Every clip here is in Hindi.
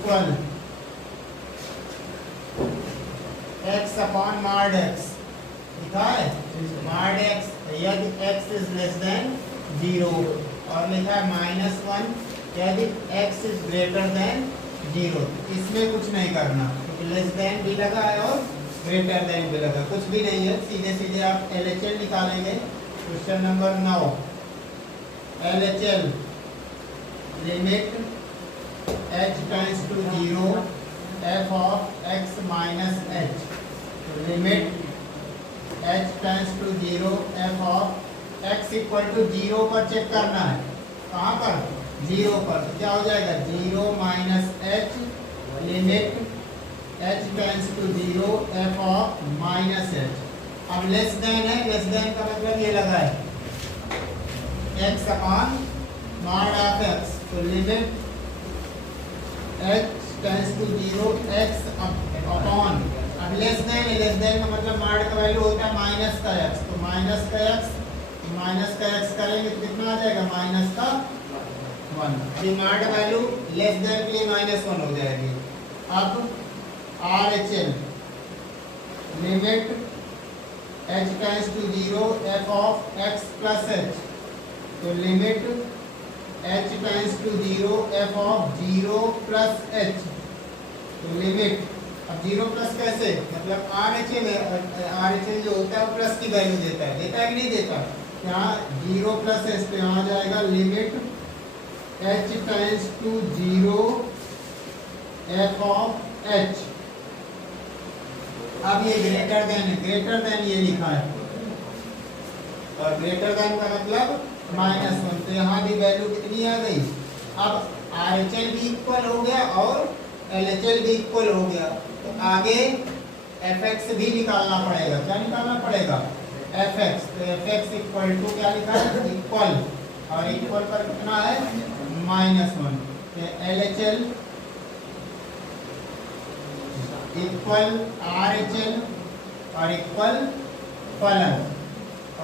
Equal x upon mod x लिखा है मॉड x, यदि x इज लेस देन 0, और लिखा है -1 यदि x इज ग्रेटर देन 0। इसमें कुछ नहीं करना क्योंकि लेस देन भी लगा है और ग्रेटर देन भी लगा, कुछ भी नहीं है, सीधे सीधे आप LHL निकालेंगे। Question number 9, LHL limit h tends to 0 f of x minus h, limit h tends to 0 f of x equal to 0 पर चेक करना है। कहाँ पर? 0 पर। तो क्या हो जाएगा 0 minus h limit h tends to 0 f of minus h। अब लेस देन है, लेस देन का मतलब ये लगा है x upon mod of x, तो limit h tends to 0 x upon, अब लेस देन है, लेस देन का मतलब मॉड का वैल्यू होता है माइनस का x, तो माइनस का x करेंगे तो कितना आ जाएगा माइनस का 1। अभी मॉड वैल्यू लेस देन के लिए -1 हो जाएगी। अब RHL limit h tends to 0 f of x plus h, तो limit h tends to 0 f of 0 plus h, तो लिमिट, अब 0 प्लस कैसे, मतलब RHL जो होता है वो प्लस की वैल्यू देता है कि नहीं देता, यहाँ 0 प्लस h, तो यहाँ जाएगा limit h tends to 0 f of h। अब ये ग्रेटर देन है, ग्रेटर देन ये लिखा है, और ग्रेटर देन का मतलब -1, तो यहाँ भी वैल्यू कितनी आ गई, अब RHL भी इक्वल हो गया और LHL भी इक्वल हो गया, तो आगे fx भी निकालना पड़ेगा। क्या निकालना पड़ेगा? fx, तो fx इक्वल टू क्या लिखा है इक्वल, और इक्वल पर कितना है -1, तो LHL इक्वल RHL और इक्वल फलन,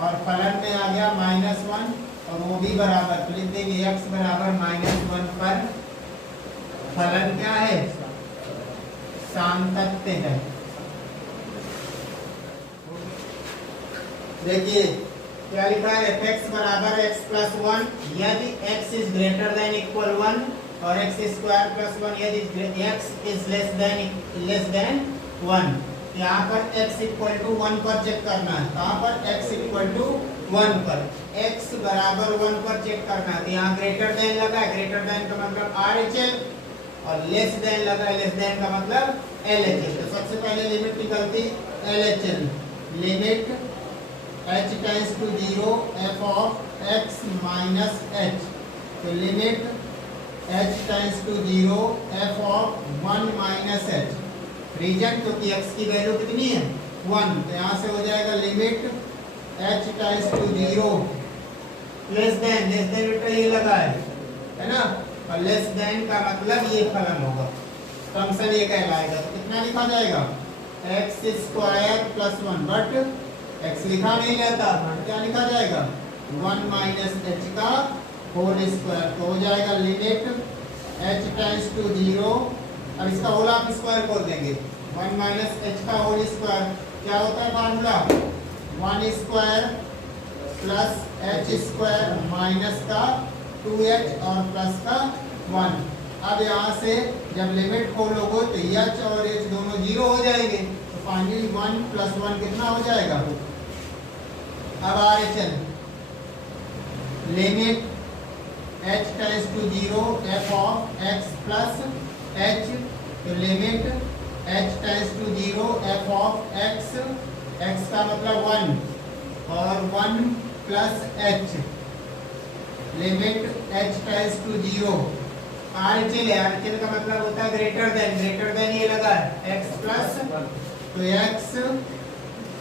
और फलन में आ गया -1 और वो भी बराबर, तो लिख देंगे x बराबर -1 पर फलन क्या है सातत्य है। देखिए क्या लिखा है fx बराबर x प्लस 1 यदि x is greater than equal 1 और x स्क्वायर प्लस 1 यदि x इज लेस देन 1। यहाँ पर x इक्वल टू 1 पर चेक करना है। कहाँ पर? x इक्वल टू 1 पर, x बराबर 1 पर चेक करना है। तो यहाँ ग्रेटर देन लगा है, ग्रेटर देन का मतलब RHL, और लेस देन लगा है, लेस देन का मतलब LHL। तो सबसे पहले लिमिट निकलती LHL, limit h tends to 0 f of x minus h, तो limit h tends to 0 f of 1 minus h, reason क्योंकि x की वैल्यू कितनी है 1, तो यहाँ से हो जाएगा limit h tends to 0 less than बेटा ये लगा है ना, और लेस देन का मतलब ये फलन होगा, फंक्शन ये कहलाएगा। तो कितना लिखा जाएगा x square plus 1, but x लिखा नहीं जाता, क्या लिखा जाएगा 1 माइनस h का होल स्क्वायर, तो हो जाएगा लिमिट h टेंड्स टू 0, अब इसका होल आप स्क्वायर कर देंगे, 1 माइनस h का होल स्क्वायर क्या होता है formula 1 square plus h square minus का 2h और प्लस का 1। अब यहाँ से जब लिमिट खोलोगे तो h और h दोनों 0 हो जाएंगे, तो फाइनली 1 प्लस 1 कितना हो जाएगा। अब RHL limit h tends to 0 f of x plus h, तो limit h tends to 0 f of x, x का मतलब 1 और 1 plus h, limit h tends to 0। RHL है, RHL का मतलब होता है ग्रेटर देन ये लगा है x प्लस, तो x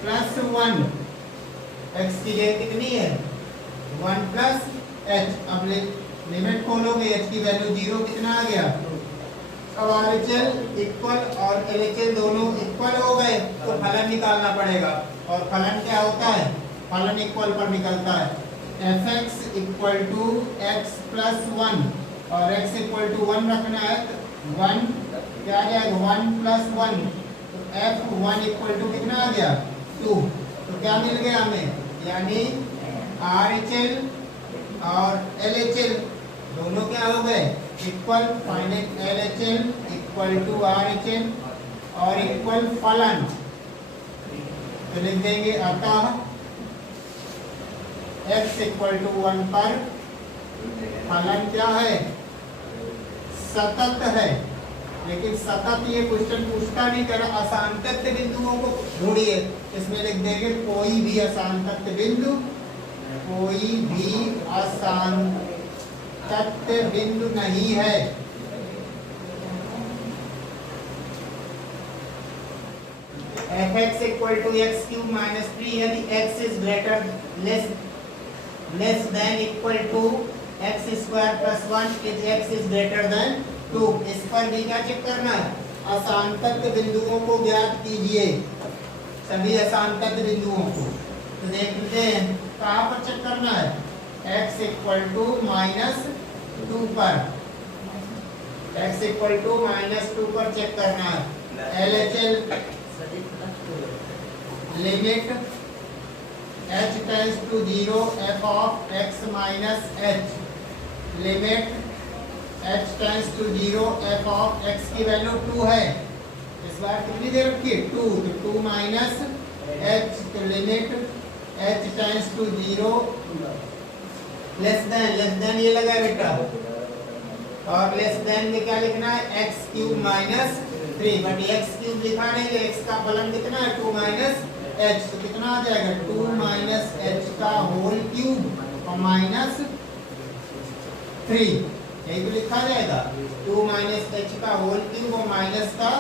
प्लस 1, x की जगह कितनी है 1 प्लस h। अब लिमिट खोलोगे h की वैल्यू 0, कितना आ गया। अब RHL इक्वल और LHL दोनों इक्वल हो गए, तो फलन निकालना पड़ेगा, और फलन क्या होता है फलन इक्वल पर निकलता है fx equal to x plus 1, और x इक्वल टू 1 रखना है, 1 क्या आ जाएगा 1 प्लस 1, तो F1 इक्वल टू कितना आ गया 2। तो क्या मिल गया हमें, यानी RHL और LHL दोनों क्या हो गए equal, find LHL equal to RHL और इक्वल फलन। तो लिख देंगे अतः x इक्वल टू 1 पर फलन क्या है सतत है। लेकिन सतत ये क्वेश्चन पूछता नहीं, कर असांतत्य बिंदुओं को ढूंढिए। इसमें लिख देंगे कोई भी असांतत्य बिंदु, कोई भी असांतत्य बिंदु नहीं है। fx equal to x cube minus 3 यदि x is greater less than equal to x square plus 1 is x is greater than 2। इस पर भी क्या चेक करना है, असांतत्य बिंदुओं को ज्ञात कीजिए, सभी असांतत्य बिंदुओं को। तो देखते हैं कहाँ पर चेक करना है, x इक्वल टू माइनस 2 पर, x इक्वल टू माइनस 2 पर चेक करना है। LHL limit h tends to 0 f of x minus h, limit h tends to 0 f of x की वैल्यू 2 है। इस बार कितनी दे रखी है 2, तो 2 माइनस h, तो limit h tends to 0 less than ये लगा बेटा, और लेस देन में क्या लिखना है x cube minus 3, but x cube लिखा नहीं है, x का फलन कितना है 2 माइनस h, तो कितना आ जाएगा 2 माइनस h का होल क्यूब और माइनस 3, यही तो लिखा जाएगा 2 माइनस h का होल क्यूब और माइनस का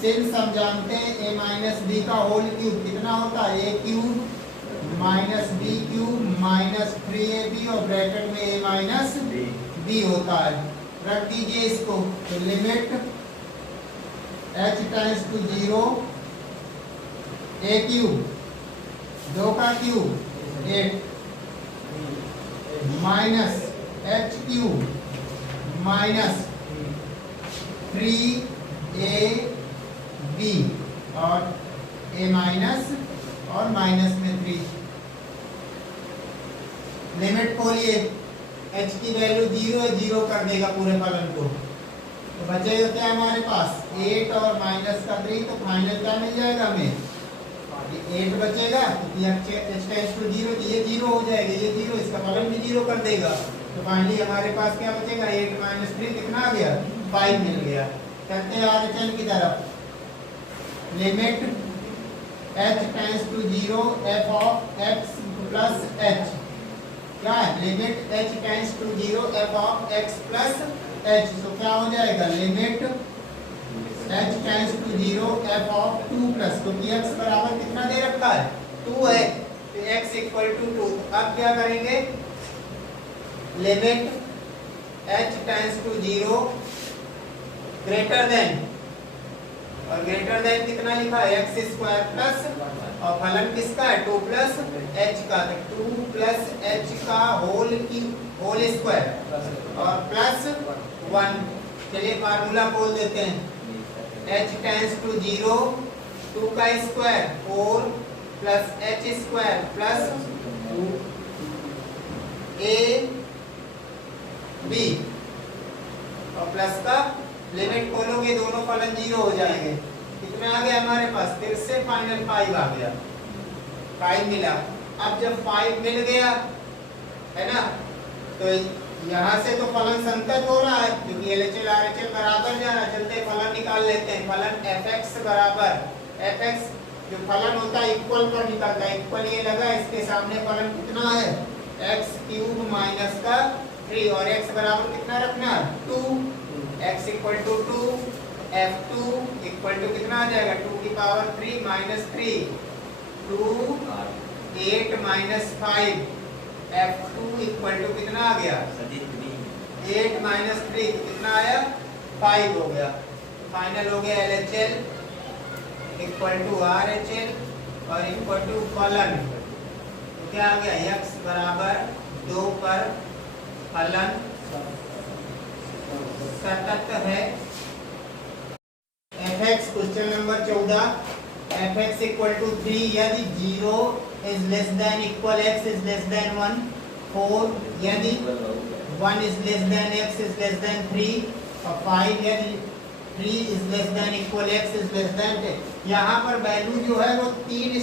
सिंस हम जानते हैं a माइनस b का होल क्यूब कितना होता है a cube minus b cube minus 3ab और ब्रैकेट में a माइनस b होता है। रख दीजिए इसको, तो limit h tends to 0 a cube 2 का cube 8 minus h cube minus 3ab और a माइनस और माइनस में 3। लिमिट खोलिए, h की वैल्यू 0 है, 0 कर देगा पूरे फलन को, तो बचेगा क्या हमारे पास 8 और माइनस का 3, तो फाइनल क्या मिल जाएगा हमें 8 बचेगा, क्योंकि h टेंड्स टू 0 तो ये 0 हो जाएगा, ये 0 इसका फलन भी 0 कर देगा। तो फाइनली हमारे पास क्या बचेगा 8 माइनस 3 कितना आ गया 5 मिल गया। करते हैं RHL की तरफ, limit h tends to 0 f of x plus h, क्या है limit h tends to 0 f of x plus h, तो क्या हो जाएगा limit h tends to 0 f of 2 plus, क्योंकि x बराबर कितना दे रखा है 2 है, तो x इक्वल टू 2। अब क्या करेंगे, limit h tends to 0 greater than, और ग्रेटर देन कितना लिखा है एक्स स्क्वायर प्लस, और फलन किसका है 2 प्लस h का, तो 2 प्लस h का होल स्क्वायर और प्लस 1। चलिए फार्मूला बोल देते हैं, h टेंड्स टू 0 2 का square 4 plus h square plus ab और प्लस का लिमिट खोलोगे दोनों फलन 0 हो जाएंगे। कितना आ गया हमारे पास, फिर से फाइनल 5 आ गया, 5 मिला। अब जब 5 मिल गया है ना, तो यहाँ से तो फलन संतत हो रहा है, क्योंकि LHL RHL बराबर जा रहा है। चलते फलन निकाल लेते हैं, फलन fx बराबर fx जो फलन होता है इक्वल पर निकलता है, इक्वल ये लगा, इसके सामने फलन कितना है x क्यूब माइनस का 3, और x बराबर कितना रखना है 2, x equal to 2, f2 equal to कितना आ जाएगा 2 की power 3 minus 3, 2 8 minus 5, f2 equal to कितना आ गया 8 माइनस 3 कितना आया 5 हो गया। फाइनल हो गया LHL इक्वल टू RHL और इक्वल टू फलन, तो क्या आ गया x बराबर 2 पर फलन सतत है fx question number 14 fx equal to 3 यदि 0 is less than equal x is less than 1, 4 यदि 1 is less than x is less than 3 और 5 यदि 3 is less than equal x is less than 10। यहाँ पर वैल्यू जो है वो 3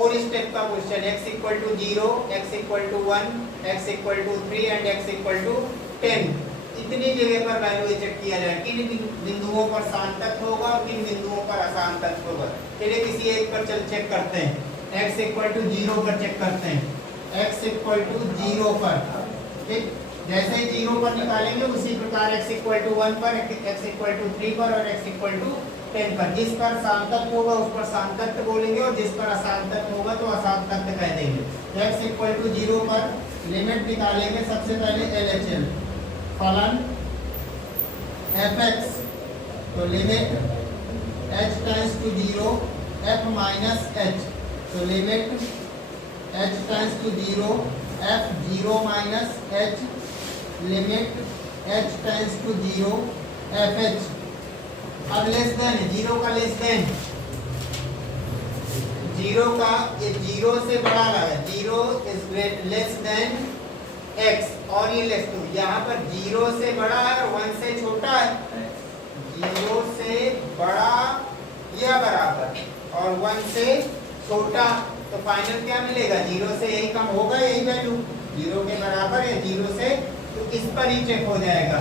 और स्टेप का question, x equal to 0, x equal to 1, x equal to 3 and x equal to 10। इतनी जगह पर वैल्यू चेक किया जाए, किन बिंदुओं पर सार्थक होगा और किन बिंदुओं पर असार्थक होगा। चलिए किसी एक पर चल चेक करते हैं, x इक्वल टू 0 पर चेक करते हैं, x इक्वल टू 0 पर, ठीक, जैसे ही 0 पर निकालेंगे उसी प्रकार x इक्वल टू 1 पर, x इक्वल टू 3 पर और x इक्वल टू 10 पर। जिस पर सार्थक होगा उस पर सार्थक बोलेंगे और जिस पर असार्थक होगा तो असार्थक कह देंगे। x इक्वल टू 0 पर लिमिट निकालेंगे, सबसे पहले LHL फलन fx, तो limit h tends to 0 f minus h, तो limit h tends to 0 f 0 minus h, limit h tends to 0 fh। अब लेस देन, 0 का लेस देन, 0 का ये 0 से बड़ा है, 0 is great less than x और ये लेस टू, यहाँ पर 0 से बड़ा है और 1 से छोटा है, 0 से बड़ा या बराबर और 1 से छोटा, तो फाइनल क्या मिलेगा, 0 से यही कम होगा, यही वैल्यू 0 के बराबर है 0 से, तो इस पर ही चेक हो जाएगा,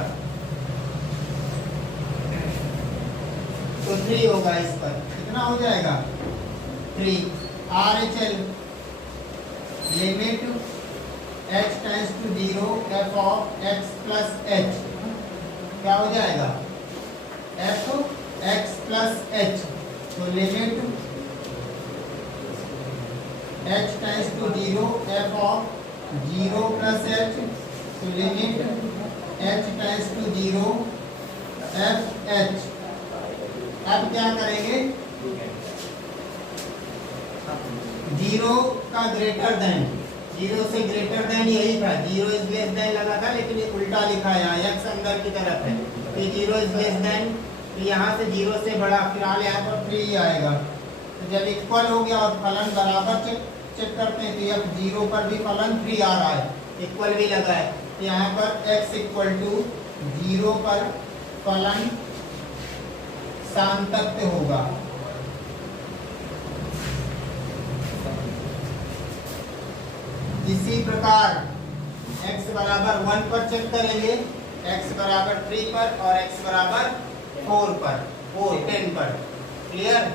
तो 3 होगा इस पर, कितना हो जाएगा 3। RHL limit h tends to 0 f of x plus h, क्या हो जाएगा f x प्लस h, तो limit h tends to 0 f of 0 plus h, तो limit h tends to 0 f h। अब क्या करेंगे, 0 का ग्रेटर देन, 0 से ग्रेटर देन यही था, 0 इज लेस देन लगा था लेकिन ये उल्टा लिखा है, यहाँ x अंदर की तरफ है, तो 0 इज लेस देन, तो यहाँ से 0 से बड़ा, फिलहाल यहाँ पर 3 आएगा, तो जब इक्वल हो गया और फलन बराबर चेक करते हैं, तो यहाँ 0 पर भी फलन 3 आ रहा है, इक्वल भी लगा है, तो यहाँ पर x इक्वल टू 0 पर फलन सान्तत्य होगा। इसी प्रकार x बराबर 1 पर चेक करेंगे, x बराबर 3 पर और x बराबर 4 पर, 10 पर, क्लियर।